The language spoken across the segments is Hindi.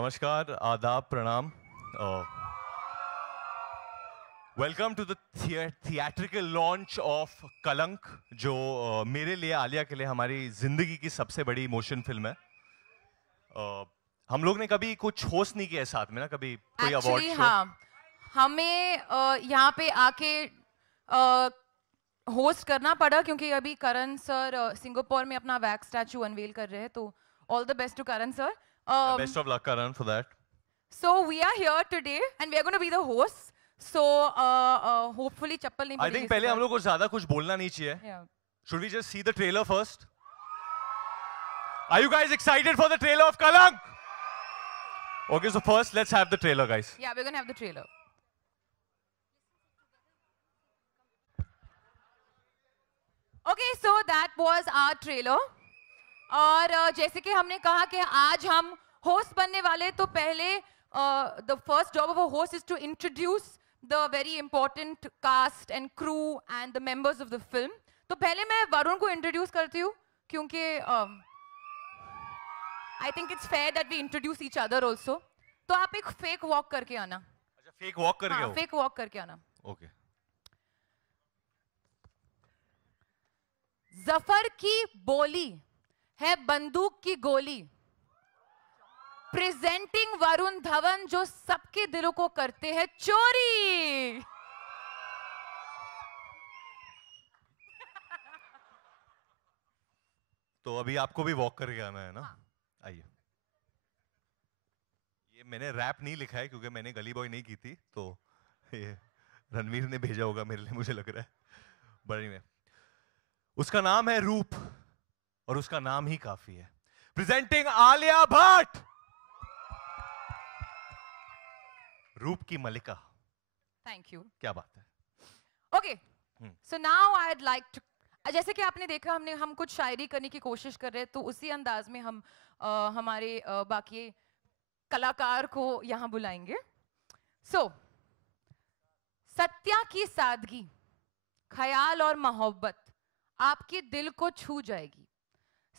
नमस्कार, आदाब, प्रणाम. Welcome to the theatrical launch of Kalank, जो मेरे लिए, आलिया के लिए हमारी जिंदगी की सबसे बड़ी इमोशन फिल्म है. हम लोग ने कभी कुछ होस्ट नहीं किया साथ में ना, कभी कोई अवार्ड शो. हाँ, हमें यहाँ पे आके होस्ट करना पड़ा क्योंकि अभी करण सर सिंगापुर में अपना वैक्स स्टैचू अनवील कर रहे हैं. तो all the best to Karan sir. Best of luck Karan for that. So we are here today and we are going to be the hosts. So hopefully चप्पल नहीं I think पहले हम लोग को ज्यादा कुछ बोलना नहीं चाहिए. Yeah. Should we just see the trailer first? Are you guys excited for the trailer of Kalank? Okay, so first let's have the trailer, guys. Yeah, we're going to have the trailer. Okay, so that was our trailer. और जैसे कि हमने कहा कि आज हम होस्ट बनने वाले, तो पहले the first job of a host is to introduce the very important cast and crew and the members of the film. तो पहले मैं वरुण को introduce करती हूँ क्योंकि I think it's fair that we introduce each other also. तो आप एक fake walk करके आना. अच्छा, fake walk करके आओ. fake walk करके आना. Okay. जफर की बोली है बंदूक की गोली. प्रेजेंटिंग वरुण धवन, जो सबके दिलों को करते हैं चोरी. तो अभी आपको भी वॉक करके आना है ना. आइए. ये मैंने रैप नहीं लिखा है क्योंकि मैंने गली बॉय नहीं की थी, तो ये रणवीर ने भेजा होगा मेरे लिए, मुझे लग रहा है. बड़ी में उसका नाम है रूप और उसका नाम ही काफी है. प्रेजेंटिंग आलिया भट्ट. रूप की मलिका. Thank you. क्या बात है. Okay, so now I'd like to, जैसे कि आपने देखा हम कुछ शायरी करने की कोशिश कर रहे हैं, तो उसी अंदाज में हम हमारे बाकी कलाकार को यहाँ बुलाएंगे. सो सत्या की सादगी, ख्याल और मोहब्बत आपके दिल को छू जाएगी.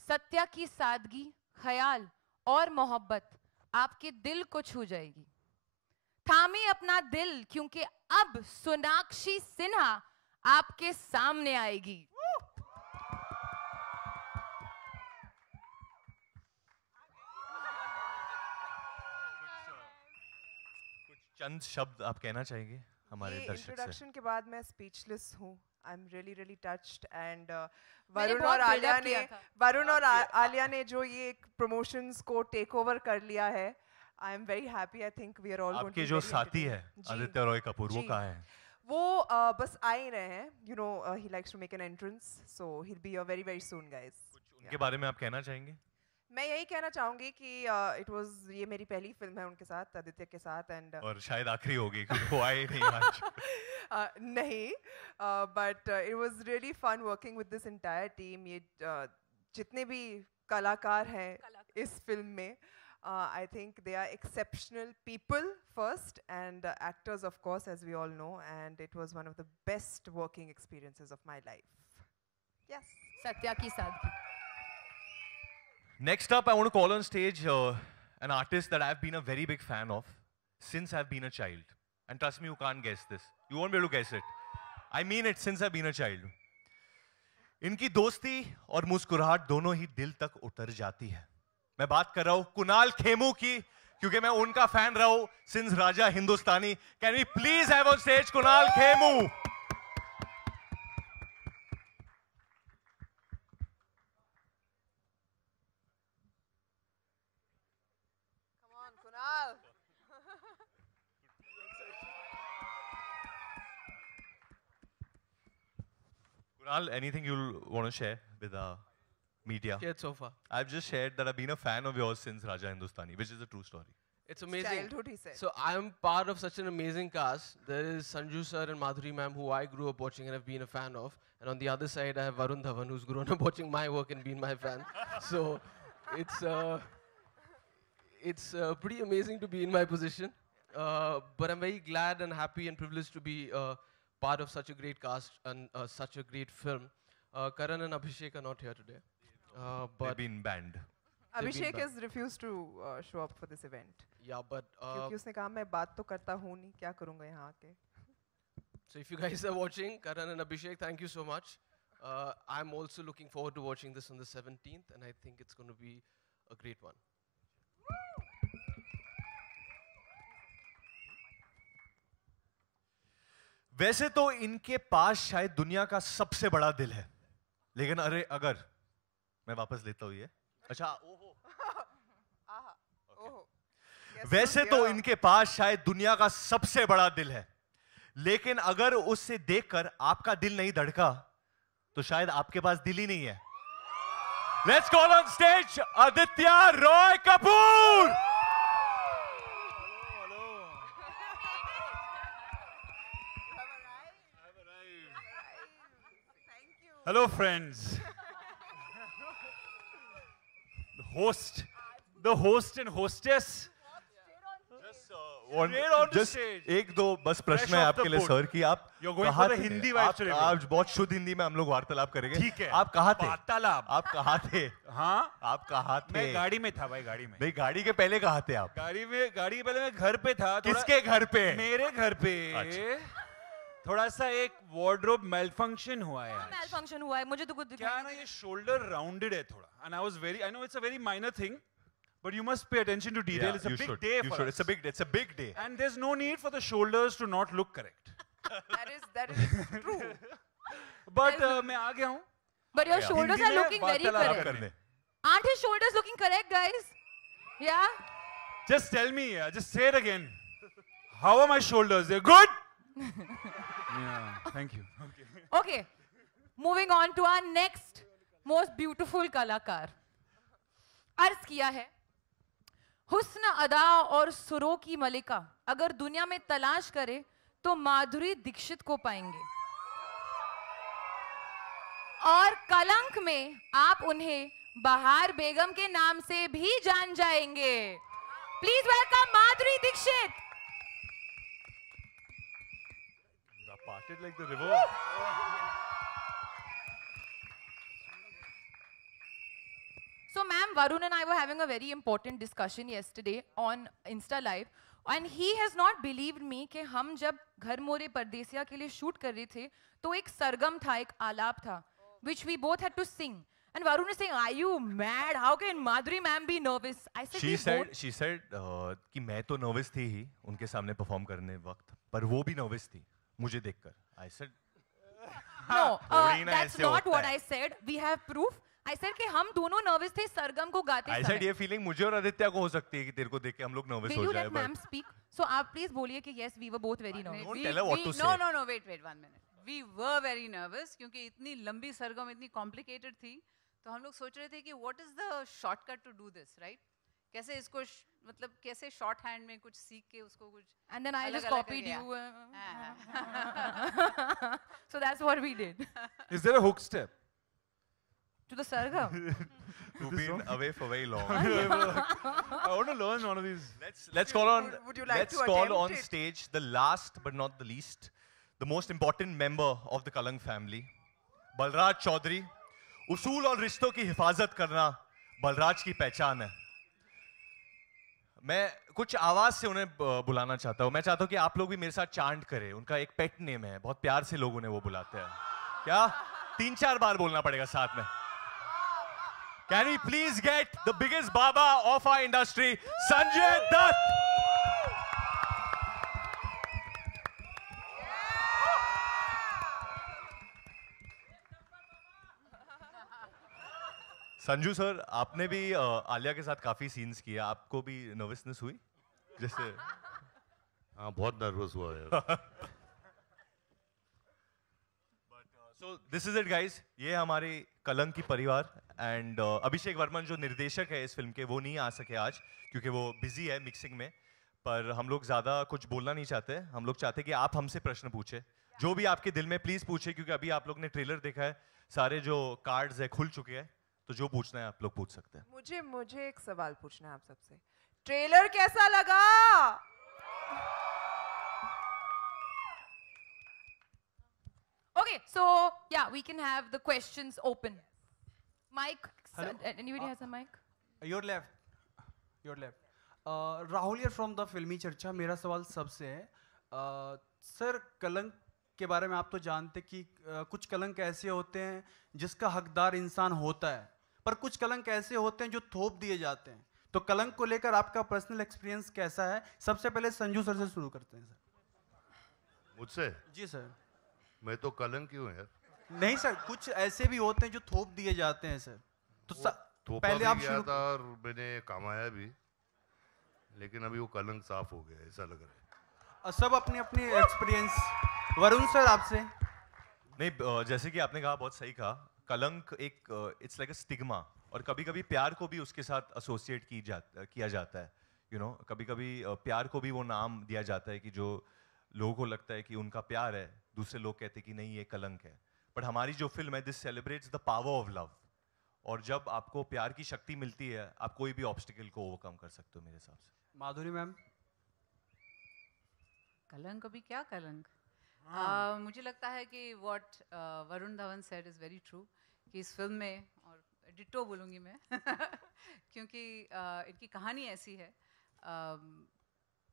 सत्या की सादगी, ख्याल और मोहब्बत आपके दिल को छू जाएगी. थामी अपना दिल क्योंकि अब सोनाक्षी सिन्हा आपके सामने आएगी. कुछ चंद शब्द आप कहना चाहेंगे हमारे दर्शक से? इंट्रोडक्शन के बाद मैं स्पीचलेस हूँ. I am really touched and Varun और आलिया ने जो ये प्रमोशंस को टेक ओवर कर लिया है, I am very happy. I think we are all going to. आपके जो साथी है आदित्य रॉय कपूर, वो कहाँ हैं? वो बस आ ही रहे हैं. You know he likes to make an entrance, so he will be here very very soon guys. उनके बारे में आप कहना चाहेंगे? मैं यही कहना चाहूंगी कि ये मेरी पहली फिल्म है उनके साथ, आदित्य के साथ. एंड और शायद आखिरी होगी क्योंकि वो आए नहीं आज. नहीं, but it was really fun working with this entire team. ये जितने भी कलाकार हैं इस फिल्म में, I think they are exceptional people first, and actors of course, as we all know, and it was one of the best working experiences of my life. Yes. Satya की सादगी. Next up, I want to call on stage an artist that I've been a very big fan of since I've been a child. And trust me, you can't guess this. You won't be able to guess it. I mean it, since I've been a child. इनकी दोस्ती और मुस्कुराहट दोनों ही दिल तक उतर जाती है. मैं बात कर रहा हूं कुणाल खेमू की, क्योंकि मैं उनका फैन रहा हूं since Raja Hindustani. Can we please have on stage Kunal Khemu? Come on, Kunal. Kunal, anything you'll want to share with our media? Shared so far. I've just shared that I've been a fan of yours since Raja Hindustani, which is a true story. It's amazing. Childhood, he said. So I am part of such an amazing cast. There is Sanju sir and Madhuri ma'am, who I grew up watching and have been a fan of. And on the other side, I have Varun Dhawan, who's grown up watching my work and been my fan. So it's pretty amazing to be in my position. But I'm very glad and happy and privileged to be part of such a great cast and such a great film. Karan and Abhishek are not here today. They've been banned. Abhishek has refused to show up for this event. Yeah, but क्योंकि उसने कहा मैं बात तो करता हूँ नहीं, क्या करूँगा यहाँ आके? so if you guys are watching, Karan and Abhishek, thank you so much. I'm also looking forward to watching this on the 17th, and I think it's going to be a great one. वैसे तो इनके पास शायद दुनिया का सबसे बड़ा दिल है, लेकिन अरे अगर मैं वापस लेता हूँ ये, अच्छा ओहो, वैसे तो इनके पास शायद दुनिया का सबसे बड़ा दिल है, लेकिन अगर उससे देखकर आपका दिल नहीं धड़का तो शायद आपके पास दिल ही नहीं है. Let's call on stage Aditya Roy Kapoor. Hello, friends. The host and hostess. Straight on the stage. एक दो बस प्रश्न Fresh है off the आपके लिए boat. सर कि आप You're going कहाँ for the थे? Hindi vibes today, bro. आप बहुत शुद्ध हिंदी में हम लोग वार्तालाप करेंगे. ठीक है. आप कहाँ थे? वार्तालाप. आप कहाँ थे? हाँ? आप कहाँ थे? मैं गाड़ी में था भाई, गाड़ी में. नहीं, गाड़ी के पहले कहाँ थे आप? गाड़ी के पहले मैं घर पे था. किसके घर पे? मेरे घर पे. अच्छा. थोड़ा सा एक वार्डरोब मेलफंक्शन हुआ है. malfunction हुआ है, मुझे तो कुछ क्या दिखाई है ना, ये शोल्डर राउंडेड है थोड़ा. And I know it's a very minor thing, but you must pay attention to detail. Yeah, It's a you big should. day You for should. us. It's a big day. And there's no need for the shoulders to not look correct. That is true. But मैं आ गया हूँ. But your Yeah. shoulders Hindi are में looking very वार्तालाप correct. करने. Aren't his shoulders looking correct, guys? Yeah? Just tell me, just say it again. How are my shoulders? They're good? Yeah, thank you. Okay. Okay. Moving on to our next most beautiful कलाकार. अर्ज किया है, हुस्न अदा और सुरों की मलिका अगर दुनिया में तलाश करे तो माधुरी दीक्षित को पाएंगे, और कलंक में आप उन्हें बहार बेगम के नाम से भी जान जाएंगे. Please welcome Madhuri Dixit. Parted like the river. So, ma'am, Varun and I were having a very important discussion yesterday on Insta Live, and he has not believed me कि हम जब घर मोरे परदेसिया के लिए शूट कर रहे थे तो एक सरगम था, एक आलाप था, which we both had to sing. And Varun is saying, "Are you mad? How can Madhuri ma'am be nervous?" I said, She said कि मैं तो nervous थी ही उनके सामने perform करने वक्त, पर वो भी nervous थी मुझे देखकर. I said, "No, थोड़ी ना that's ऐसे not होता what है." I said. We have proof. I said कि हम दोनों nervous थे सरगम को गाते I समय. said ये feeling मुझे और आदित्य को हो सकती है कि तेरे को देख के हम लोग nervous Will हो you जाए. let ma'am speak? So आप please बोलिए कि yes, we were both very nervous. Don't tell her what to say. No, wait, 1 minute. We were very nervous क्योंकि इतनी लंबी सरगम इतनी complicated थी, तो हम लोग सोच रहे थे कि what is the shortcut to do this, right? कैसे इसको मतलब कैसे short hand में कुछ सीख के उसको कुछ And then I just अलग-अलग copied करके, you. हाँ. So that's what we did. Is there a hook step? To the sargam. You've been away for very long. I want to learn one of these. Let's call on. Would you like Let's to call attempt on it? stage the last but not the least, the most important member of the Kalang family, Balraj Chaudhary. उसूल और रिश्तों की हिफाजत करना बलराज की पहचान है. मैं कुछ आवाज से उन्हें बुलाना चाहता हूं. मैं चाहता हूं कि आप लोग भी मेरे साथ चांट करें. उनका एक पेट नेम है, बहुत प्यार से लोग उन्हें वो बुलाते हैं. क्या 3-4 बार बोलना पड़ेगा साथ में. Can we please get the biggest baba of our industry, Sanjay Dutt? Sanju sir, आपने भी आलिया के साथ काफी सीन्स किए. आपको भी नर्वसनेस हुई जैसे? हाँ, बहुत नर्वस हुआ यार. So this is it guys. ये हमारे कलंक की परिवार एंड अभिषेक वर्मन जो निर्देशक है इस फिल्म के, वो नहीं आ सके आज क्योंकि वो बिजी है मिक्सिंग में. पर हम लोग ज़्यादा कुछ बोलना नहीं चाहते. हम लोग चाहते कि आप हमसे प्रश्न पूछे, जो भी आपके दिल में प्लीज़ पूछे, क्योंकि अभी आप लोग ने ट्रेलर देखा है, सारे जो कार्ड्स है खुल चुके हैं, तो जो पूछना है आप लोग पूछ सकते हैं. मुझे एक सवाल पूछना है आप सबसे. ट्रेलर कैसा लगा? Okay, so yeah, we can have the questions open. Mike, anybody has a mic? Your left. Rahul यार फ्रॉम द फिल्मी चर्चा, मेरा सवाल सबसे है सर, कलंक के बारे में आप तो जानते कि कुछ कलंक ऐसे होते हैं जिसका हकदार इंसान होता है, पर कुछ कलंक ऐसे होते हैं जो थोप दिए जाते हैं। तो कलंक को लेकर आपका पर्सनल एक्सपीरियंस कैसा है? सबसे पहले संजू सर से शुरू करते हैं सर। मुझसे? जी सर। मैं तो कलंक क्यों यार? नहीं सर, कुछ ऐसे भी होते हैं जो थोप दिए जाते हैं सर। तो पहले आप शुरू था और मैंने कमाया भी, लेकिन अभी वो कलंक साफ हो गया ऐसा लग रहा है। सब अपनी अपनी एक्सपीरियंस। वरुण सर आपसे। नहीं, जैसे कि आपने कहा, बहुत सही कहा, कलंक एक इट्स लाइक अ स्टिग्मा, और कभी कभी प्यार को भी उसके साथ एसोसिएट किया जाता है। यू नो, कभी कभी प्यार को भी वो नाम दिया जाता है कि जो लोगों को लगता है कि उनका प्यार है, दूसरे लोग कहते हैं कि नहीं ये कलंक है। बट हमारी जो फिल्म है, this celebrates the power of love, और जब आपको प्यार की शक्ति मिलती है, आप कोई भी ऑब्स्टिकल को ओवरकम कर सकते हो मेरे हिसाब से। माधुरी मैम। कलंक अभी क्या कलंक? मुझे लगता है कि what Varun Dhawan said is very true, कि इस फिल्म में, और डिट्टो बोलूँगी मैं क्योंकि इनकी कहानी ऐसी है,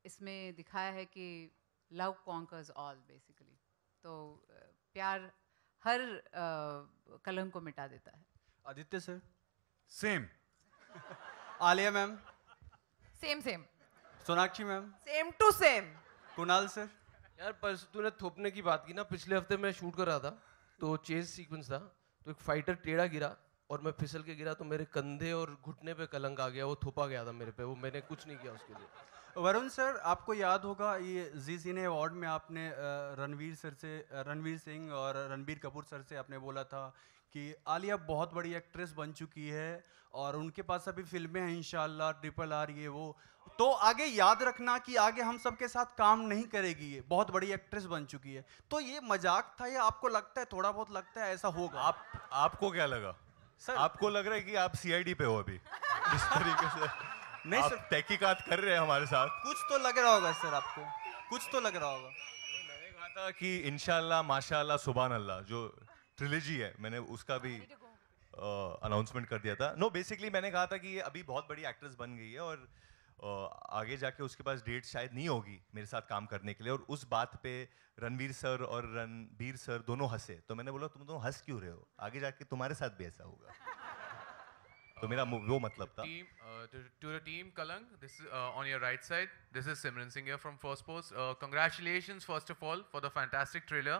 इसमें दिखाया है कि लव कॉन्कर्स ऑल बेसिकली। तो प्यार हर कलंक को मिटा देता है। Aditya sir. Same. Alia ma'am. Same same. Sonakshi ma'am. Same to same. Kunal sir. यार पर तूने थोपने की बात की ना, पिछले हफ्ते मैं शूट कर रहा था, तो चेज सीक्वेंस था, तो एक फाइटर टेढ़ा गिरा और मैं फिसल के गिरा, तो मेरे कंधे और घुटने पे कलंक आ गया, वो थोपा गया था मेरे पे, वो मैंने कुछ नहीं किया उसके लिए। वरुण सर, आपको याद होगा ये जी सिने अवार्ड में आपने रणवीर सिंह और रणबीर कपूर सर से आपने बोला था कि आलिया बहुत बड़ी एक्ट्रेस बन चुकी है और उनके पास अभी फिल्में हैं इंशाल्लाह, RRR ये वो, तो आगे याद रखना कि आगे हम सबके साथ काम नहीं करेगी, ये बहुत बड़ी एक्ट्रेस बन चुकी है। तो ये मजाक था या आपको लगता है, थोड़ा बहुत लगता है ऐसा होगा? आपको क्या लगा सर? आपको लग रहा है कि आप CID पे हो अभी इस तरीके से? नहीं आप सर, तहकीकात कर रहे हैं हमारे साथ। कुछ तो लग रहा होगा सर आपको, कुछ तो लग रहा होगा। मैंने कहा था कि इंशाल्लाह, माशाल्लाह, सुभान अल्लाह, जो ट्रिलॉजी है, मैंने उसका भी अनाउंसमेंट कर दिया था। नो, बेसिकली मैंने कहा था कि ये अभी बहुत बड़ी एक्ट्रेस बन गई है और आगे जाके उसके पास डेट शायद नहीं होगी मेरे साथ काम करने के लिए, और उस बात पे रणवीर सर और रणबीर सर दोनों हंसे। तो मैंने बोला तुम दोनों हंस क्यों रहे हो, आगे जाके तुम्हारे साथ भी ऐसा होगा। तो मेरा वो मतलब था। To the team Kalank, this is on your right side. This is Simran Singh here from First Post. Congratulations first of all for the fantastic trailer.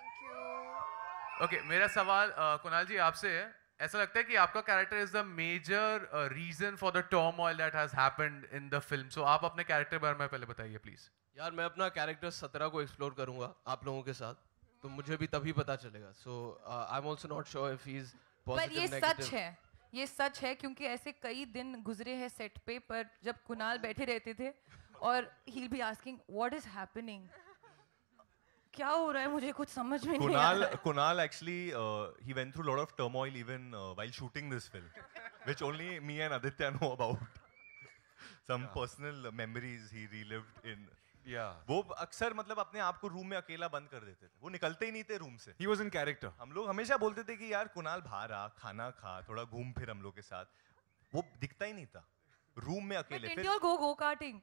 Thank you. Okay, मेरा सवाल कुणाल जी आपसे है। ऐसा लगता है कि आपका character is the major reason for the turmoil that has happened in the film. So आप अपने कैरेक्टर के बारे में पहले बताइए प्लीज। यार मैं अपना कैरेक्टर 17 को एक्सप्लोर करूंगा आप लोगों के साथ, तो मुझे भी तभी पता चलेगा। So I am also not sure if he is पर पॉजिटिव ये नेगेटिव। सच है, ये सच है, क्योंकि ऐसे कई दिन गुजरे हैं सेट पे, पर जब कुणाल बैठे रहते थे और he'll be asking what is happening, क्या हो रहा है, मुझे कुछ समझ में नहीं आ रहा है। Kunal actually he went through a lot of turmoil even while shooting this film, which only me and Aditya know about. Some personal memories he relived in. वो अक्सर मतलब अपने आप को रूम में अकेला बंद कर देते थे, वो निकलते ही नहीं थे रूम से। He was in character. हम लोग हमेशा बोलते थे कि यार कुणाल बाहर आ, खाना खा, थोड़ा घूम फिर हम लोग के साथ। वो दिखता ही नहीं था रूम में अकेले। Didn't you all go go-karting?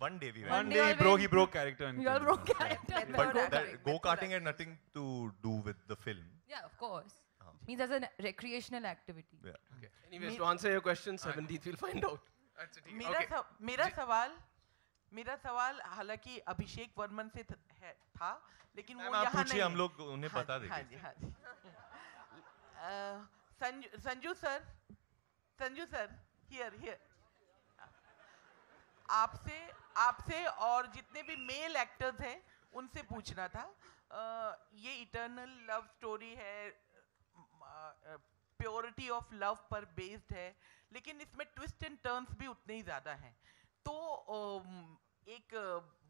One day we One went. day He all broke went- character. and You all came. broke character. But Method go karting had nothing to do with the film. Yeah, of course. Means as a recreational activity. Yeah. Anyways, to answer your question, 17th we'll find out. अच्छा ठीक है। मेरा सवाल हालांकि अभिषेक वर्मन से था, लेकिन वो मैम, आप यहाँ पूछिए, नहीं हम है। लोग उन्हें बता देंगे। हाँ जी, हाँ जी। संजू सर, हियर आपसे और जितने भी मेल एक्टर्स हैं उनसे पूछना था। ये इटर्नल लव स्टोरी है, प्योरिटी ऑफ लव पर बेस्ड है, लेकिन इसमें ट्विस्ट एंड टर्न्स भी उतने ही ज़्यादा हैं। तो एक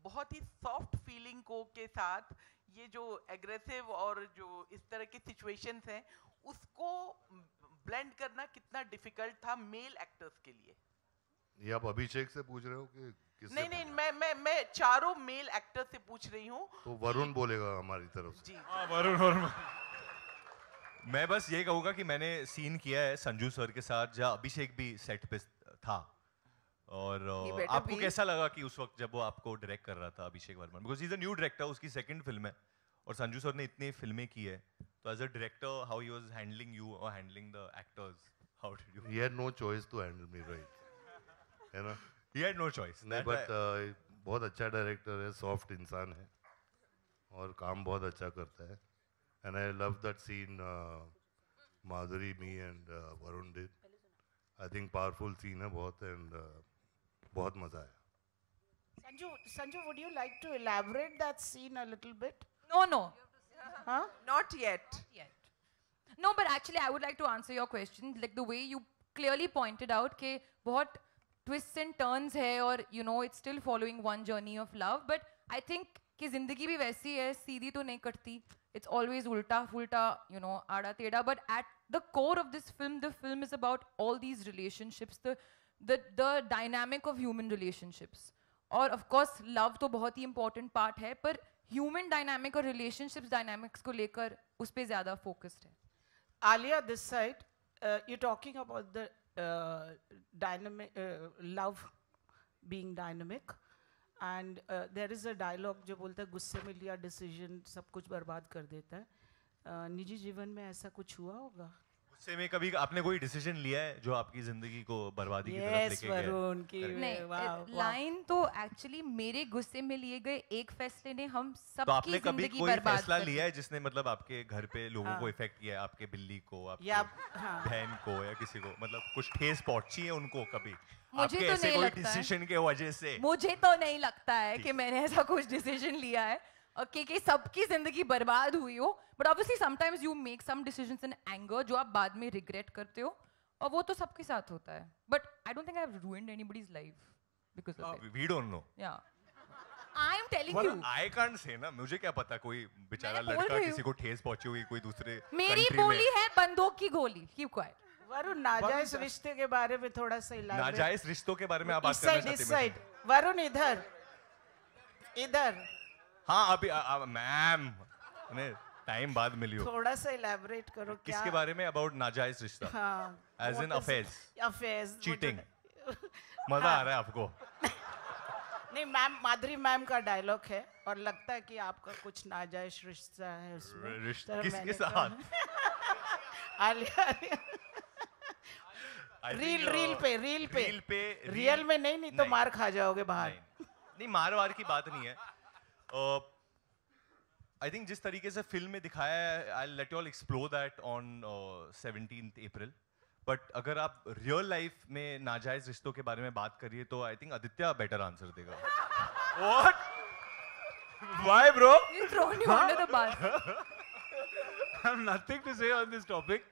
बहुत ही सॉफ्ट फीलिंग को के साथ ये जो एग्रेसिव और जो इस तरह की सिचुएशंस हैं उसको ब्लेंड करना कितना डिफिकल्ट था मेल एक्टर्स के लिए? ये आप अभिषेक से पूछ रहे हो कि किससे? नहीं, मैं चारों मेल एक्टर से पूछ रही हूँ। तो वरुण बोलेगा हमारी तरफ से। जी। वरुण। मैं बस ये कहूँगा कि मैंने सीन किया है संजू सर के साथ, जहाँ अभिषेक भी सेट पे था। और better आपको be. कैसा लगा कि उस वक्त जब वो आपको डायरेक्ट कर रहा था Abhishek Varman, because he is a new director, उसकी सेकंड फिल्म है और संजू सर ने इतनी फिल्में की है, तो as a director how he was handling you और handling the actors, how did you? He had no choice to handle me, right? है ना? He had no choice. नहीं, but बहुत अच्छा डायरेक्टर है, सॉफ्ट इंसान है और काम बहुत अच्छा करता है. And I love that scene Madhuri, me and Varun did. I think powerful scene है बहुत and बहुत मजा आया. Sanju, would you like to elaborate that scene a little bit? No. Huh? Not yet. No, but actually, I would like to answer your question. Like the way you clearly pointed out, कि बहुत twists and turns है और you know it's still following one journey of love. But I think कि जिंदगी भी वैसी है, सीधी तो नहीं कटती. It's always ulta, fulta, you know, आड़ा टेढ़ा. But at the core of this film, the film is about all these relationships, the dynamic of human relationships. और of course, love तो बहुत ही important part है, पर human dynamic और relationships dynamics को लेकर उस पे ज़्यादा focused है. Alia, this side, you're talking about the dynamic, love being dynamic, and there is a dialogue जो बोलता है गुस्से में लिया decision सब कुछ बर्बाद कर देता है. निजी जीवन में ऐसा कुछ हुआ होगा? गुस्से में कभी आपने कोई डिसीजन लिया है जो आपकी जिंदगी को बर्बादी की तरफ लेके गया? वरुण की नहीं, लाइन तो एक्चुअली मेरे गुस्से में लिए गए एक फैसले ने हम तो सबकी आपने कभी जिंदगी कोई बर्बाद फैसला कर दी. लिया है जिसने मतलब आपके घर पे लोगों को इफेक्ट किया है, आपके बिल्ली को, आपके बहन को या किसी को, मतलब कुछ ठेस पहुंची है उनको कभी मुझे आपके तो ऐसे नहीं कोई लगता है. डिसीजन के वजह से? मुझे तो नहीं लगता है कि मैंने ऐसा कुछ डिसीजन लिया है कि सबकी जिंदगी बर्बाद हुई हो. But obviously sometimes you make some decisions in anger जो आप बाद में रिग्रेट करते हो, और वो तो सबके साथ होता है. But I don't think I have ruined anybody's life because of it. We don't know. Yeah I am telling you. I can't say ना, मुझे क्या पता कोई बेचारा मैंने बोल लड़का रही हूँ. किसी को ठेस पहुंची हुई कोई दूसरे मेरी country में. बोली है बंदूक की गोली. Keep quiet. वरुण, नाजायज रिश्ते के बारे में थोड़ा सा elaborate. नाजायज रिश्तों के बारे में आप बात इस करना साइड, चाहते इस हैं? साइड. वरुण इधर. हाँ अभी मैम टाइम बाद मिली हो. थोड़ा सा elaborate करो. किसके बारे में? अबाउट नाजायज रिश्ता? हाँ. As in affairs, cheating. मजा आ रहा है आपको? नहीं मैम, माधुरी मैम का डायलॉग है और लगता है कि आपका कुछ नाजायज रिश्ता है उसमें. किसके साथ? आलिया. रील पे रियल में नहीं तो मार खा जाओगे बाहर. नहीं मार की बात नहीं है. आई थिंक जिस तरीके से फिल्म में दिखाया है, I let you all explore that on 17th April. But अगर आप रियल लाइफ में नाजायज रिश्तों के बारे में बात करिए तो I think Aditya better answer देगा. What? Why, bro? You thrown you under the bus. I have nothing to say on this topic.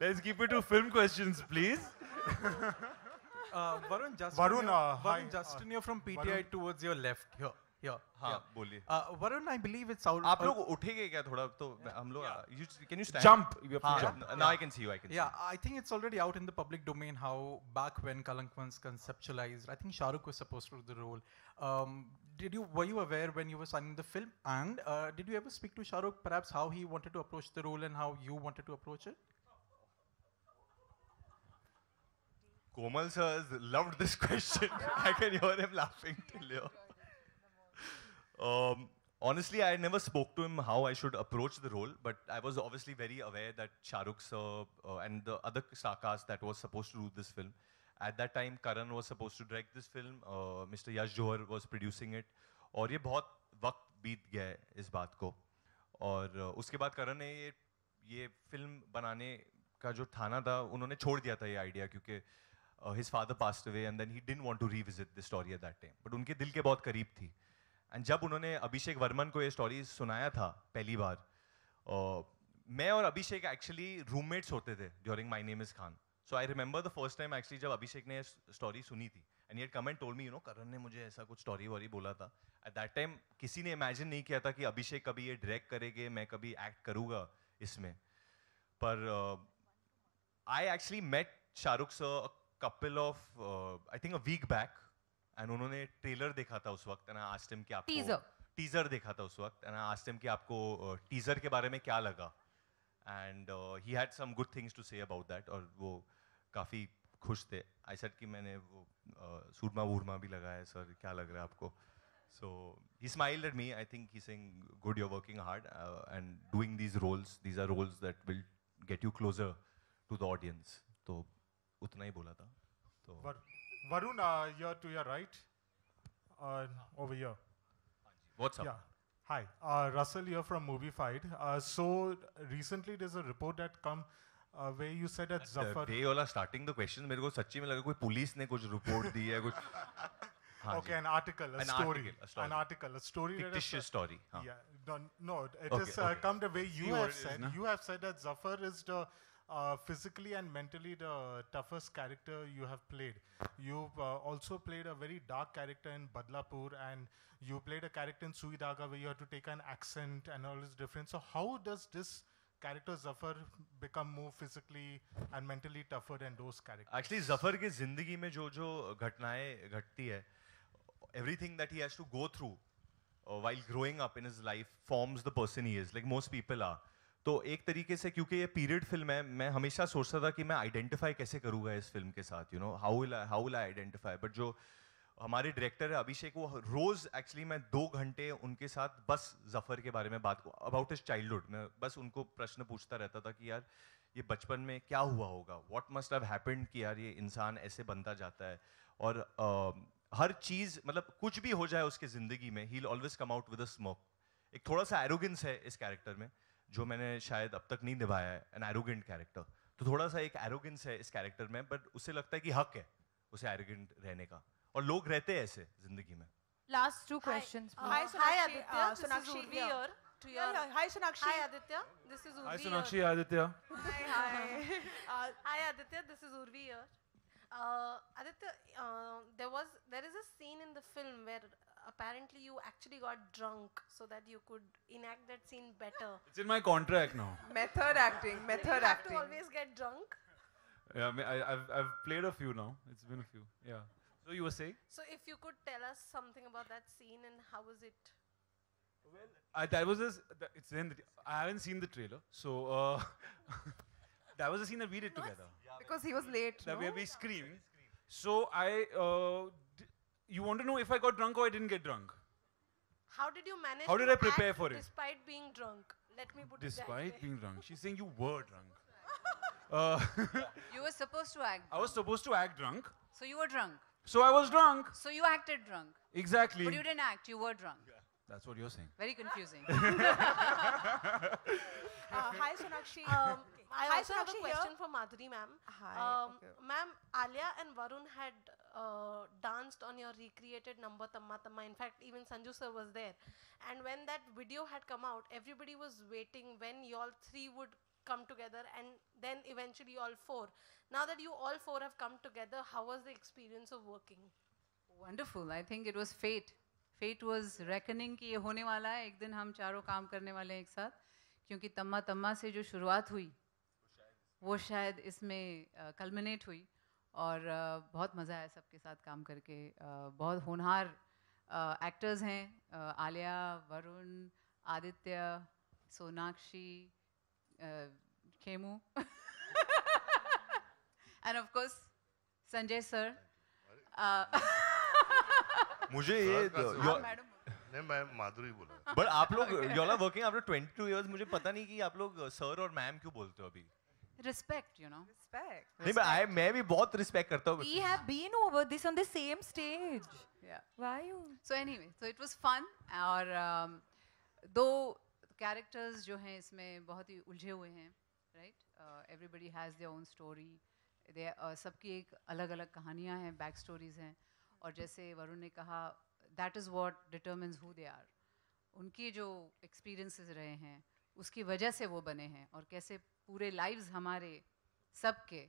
Let's keep it to film questions, please. Varun, Varun, Justin, you're from PTI Varun. towards your left. Here. हाँ बोलिए. Varun, I believe it's out. आप लोग उठेंगे क्या थोड़ा तो हम लोग can you stand? Jump. You have to हाँ, jump. now I can see you. I can see Yeah, you. I think it's already out in the public domain how back when Kalank was conceptualized, I think Shah Rukh was supposed to do the role. Were you aware when you were signing the film, and did you ever speak to Shah Rukh perhaps how he wanted to approach the role and how you wanted to approach it? Komal sir loved this question. I can hear him laughing till here. Honestly, I never spoke to him how I should approach the role, but I was obviously very aware that Shah Rukh sir and the other star cast that was supposed to do this film. At that time, Karan was supposed to direct this film. Mr. Yash Johar was producing it. और ये बहुत वक्त बीत गया है इस बात को. और उसके बाद करण ने ये फिल्म बनाने का जो ठाना था, उन्होंने छोड़ दिया था ये आइडिया क्योंकि his father passed away and then he didn't want to revisit the story at that time. But उनके दिल के बहुत करीब थी. एंड जब उन्होंने अभिषेक वर्मन को ये स्टोरी सुनाया था पहली बार, मैं और अभिषेक एक्चुअली रूममेट्स होते थे during my name is Khan. So I remember the first time actually जब अभिषेक ने स्टोरी सुनी थी and he had come and told me, you know, Karan ने मुझे ऐसा कुछ स्टोरी वोरी बोला था. एट दैट टाइम किसी ने इमेजिन नहीं किया था कि अभिषेक कभी ये डायरेक्ट करेंगे, मैं कभी एक्ट करूँगा इसमें. पर I actually met Shahrukh sir a couple of I think a week back and उन्होंने ट्रेलर देखा था उस वक्त. एंड आई आस्क्ड हिम कि आपको टीजर देखा था उस वक्त. एंड आई आस्क्ड हिम कि आपको टीजर के बारे में क्या लगा. And he had some good things to say about that. और वो काफ़ी खुश थे. I said कि मैंने वो सूरमा वूरमा भी लगाया है सर, क्या लग रहा है आपको? So he smiled at me. I think he's saying, good, you're working hard and doing these roles. These are roles that will get you closer to the audience. तो उतना ही बोला था. तो Varun, you're to your right. Over here. What's up? Yeah. Hi. Russell here from Movie Fight. So recently there's a report that come where you said that Zafar... They all are starting the questions. मेरे को सच्ची में लगा कोई पुलिस ने कुछ report दी है कुछ. Okay, an article, a story. An article, a story. Fictitious story. Yeah. No, it is come the way you have said. You have said that Zafar is the physically and mentally the toughest character you have played. You've also played a very dark character in Badlapur, and you played a character in Sui Dhaga where you had to take an accent and all is different. So how does this character Zafar become more physically and mentally tougher than those characters? Actually, Zafar की जिंदगी में जो घटनाएं घटती है, everything that he has to go through while growing up in his life forms the person he is, like most people are. तो एक तरीके से क्योंकि ये पीरियड फिल्म है, मैं हमेशा सोचता था कि मैं आइडेंटिफाई कैसे करूँगा इस फिल्म के साथ, you know, how will I identify. But जो हमारे डायरेक्टर है अभिषेक, वो रोज़ एक्चुअली मैं 2 घंटे उनके साथ बस जफ़र के बारे में बात अबाउट हिज चाइल्डहुड, मैं बस उनको प्रश्न पूछता रहता था कि यार ये बचपन में क्या हुआ होगा, व्हाट मस्ट हैव हैपेंड कि यार ये इंसान ऐसे बनता जाता है. और हर चीज़ मतलब कुछ भी हो जाए उसके ज़िंदगी में, he will always come out with a smoke. एक थोड़ा सा एरोगेंस है इस कैरेक्टर में जो मैंने शायद अब तक नहीं निभाया है, एन एरोगेंट कैरेक्टर. तो थोड़ा सा एक एरोगेंस है इस कैरेक्टर में, बट उसे लगता है कि हक है उसे एरोगेंट रहने का, और लोग रहते हैं ऐसे जिंदगी में. Last 2 questions. Hi Aditya, Sonakshi here. Hi Sonakshi. Hi Aditya, this is Urvi. Hi Sonakshi, Aditya. Hi Aditya, this is Urvi here. Aditya, there is a scene in the film where apparently you actually got drunk so that you could enact that scene better. It's in my contract now. Method acting. You have to always get drunk. Yeah, I've played a few now. It's been a few. Yeah. So you were saying? So if you could tell us something about that scene and how was it? It's in I haven't seen the trailer, so that was a scene that we did together. Because he was late. That we screamed. So you want to know if I got drunk or I didn't get drunk? How did you manage? How did I prepare for it? Despite being drunk. Let me put it that way. Despite being drunk. She's saying you were drunk. You were supposed to act drunk. I was supposed to act drunk. So you were drunk. So I was drunk. So you acted drunk. Exactly. But you didn't act, you were drunk. That's what you're saying. Very confusing. Hi Sonakshi. I also have a question for Madhuri ma'am. Hi. Ma'am, Alia and Varun had danced on your recreated number Tamma Tamma. In fact, even Sanju sir was there. And when that video had come out, everybody was waiting when you all 3 would come together, and then eventually all 4. Now that you all 4 have come together, how was the experience of working? Wonderful. I think it was fate. Fate was reckoning कि ये होने वाला है, एक दिन हम चारों काम करने वाले हैं एक साथ, क्योंकि तम्मा तम्मा से जो शुरुआत हुई वो शायद इसमें कल्मिनेट हुई, और बहुत मज़ा आया सबके साथ काम करके. बहुत होनहार एक्टर्स हैं, Alia, Varun, Aditya, Sonakshi, Khemu, and of course Sanjay sir. मुझे ये नहीं, मैं माधुरी बोला. बट आप लोग you all are working after 22 years. मुझे पता नहीं कि आप लोग सर और मैम क्यों बोलते हो अभी. Respect, you know. Respect. नहीं, मैं भी बहुत रिस्पेक्ट करता हूँ. We have been over this on the same stage. Yeah. Why you? So anyway, so it was fun. और दो characters जो हैं इसमें बहुत ही उलझे हुए हैं, right? Everybody has their own story. सबकी एक अलग-अलग कहानियाँ हैं, back stories हैं. और जैसे वरुण ने कहा, that is what determines who they are. उनकी जो experiences रहे हैं, उसकी वजह से वो बने हैं, और कैसे पूरे lives हमारे सबके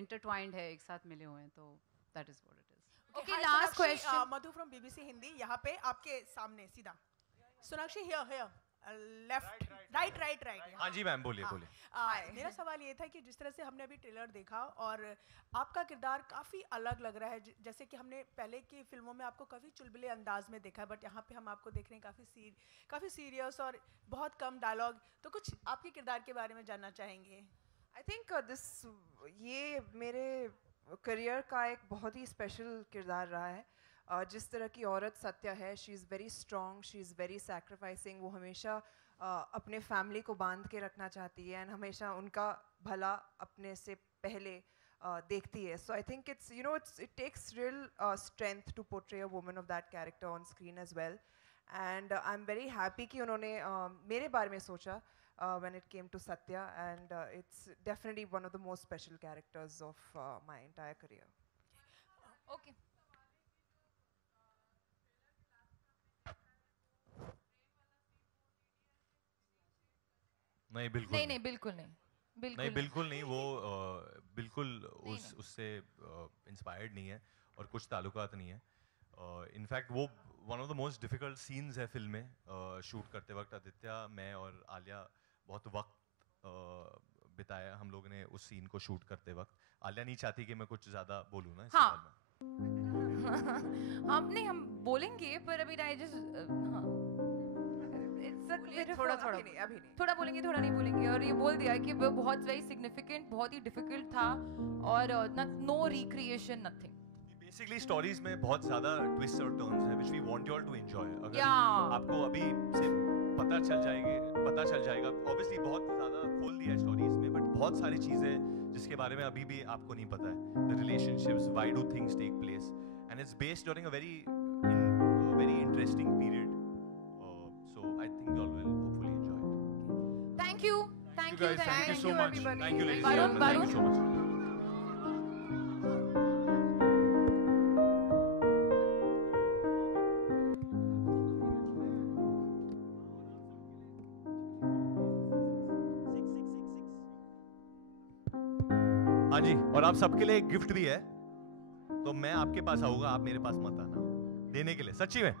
intertwined है, एक साथ मिले हुए हैं, तो that is what it is. Okay, last question. Madhu from BBC Hindi, यहाँ पे आपके सामने सीधा. Sonakshi here. Left, right. हाँ जी मैम, बोलिए. मेरा सवाल ये था कि जिस तरह से हमने अभी ट्रेलर देखा और आपका किरदार काफ़ी अलग लग रहा है, जैसे कि हमने पहले की फिल्मों में आपको काफ़ी चुलबुले अंदाज में देखा है, बट यहाँ पे हम आपको देख रहे हैं काफ़ी सीरियस और बहुत कम डायलॉग. तो कुछ आपके किरदार के बारे में जानना चाहेंगे. I think ये मेरे करियर का एक बहुत ही स्पेशल किरदार रहा है. जिस तरह की औरत सत्या है, she is very strong, she is very sacrificing. वो हमेशा अपने फैमिली को बांध के रखना चाहती है एंड हमेशा उनका भला अपने से पहले देखती है. So I think it's, you know, it takes real strength to portray a woman of that character on screen as well. And I'm very happy कि उन्होंने मेरे बारे में सोचा when it came to Satya, and it's definitely one of the most special characters of my entire career. Okay. नहीं बिल्कुल नहीं बिल्कुल नहीं. बिल्कुल नहीं. वो बिल्कुल उससे इंस्पायर्ड नहीं है और कुछ ताल्लुकात नहीं है. इनफैक्ट वो one of the most difficult scenes है फिल्म में. शूट करते वक्त आदित्य, मैं और आलिया बहुत वक्त बिताया हम लोगों ने उस सीन को शूट करते वक्त. आलिया नहीं चाहती कि मैं कुछ ज़्यादा बोलूँ ना इस बारे में. हम बोलेंगे पर अभी आई जस्ट थोड़ा बोलेंगे थोड़ा नहीं बोलेंगे. और ये बोल दिया कि वो बहुत वेरी सिग्निफिकेंट, बहुत ही डिफिकल्ट था और no recreation nothing. Basically stories में बहुत ज़्यादा ट्विस्ट और टर्न्स है which we want you all to enjoy. अगर आपको अभी से पता चल जाएगा ऑब्वियसली बहुत ज़्यादा खोल दिया है स्टोरीज में, बट बहुत सारी चीज़ें जिसके बारे में अभी भी आपको नहीं पता है. The relationships, why do things take place, and it's based during a very interesting period. So I think you all will hopefully enjoy it. Thank you guys. Thank you so much. Thank you ladies. Varun. Thank you so much. हाँ जी, और आप सबके लिए एक गिफ्ट भी है, तो मैं आपके पास आऊंगा, आप मेरे पास मत आना देने के लिए, सच्ची में.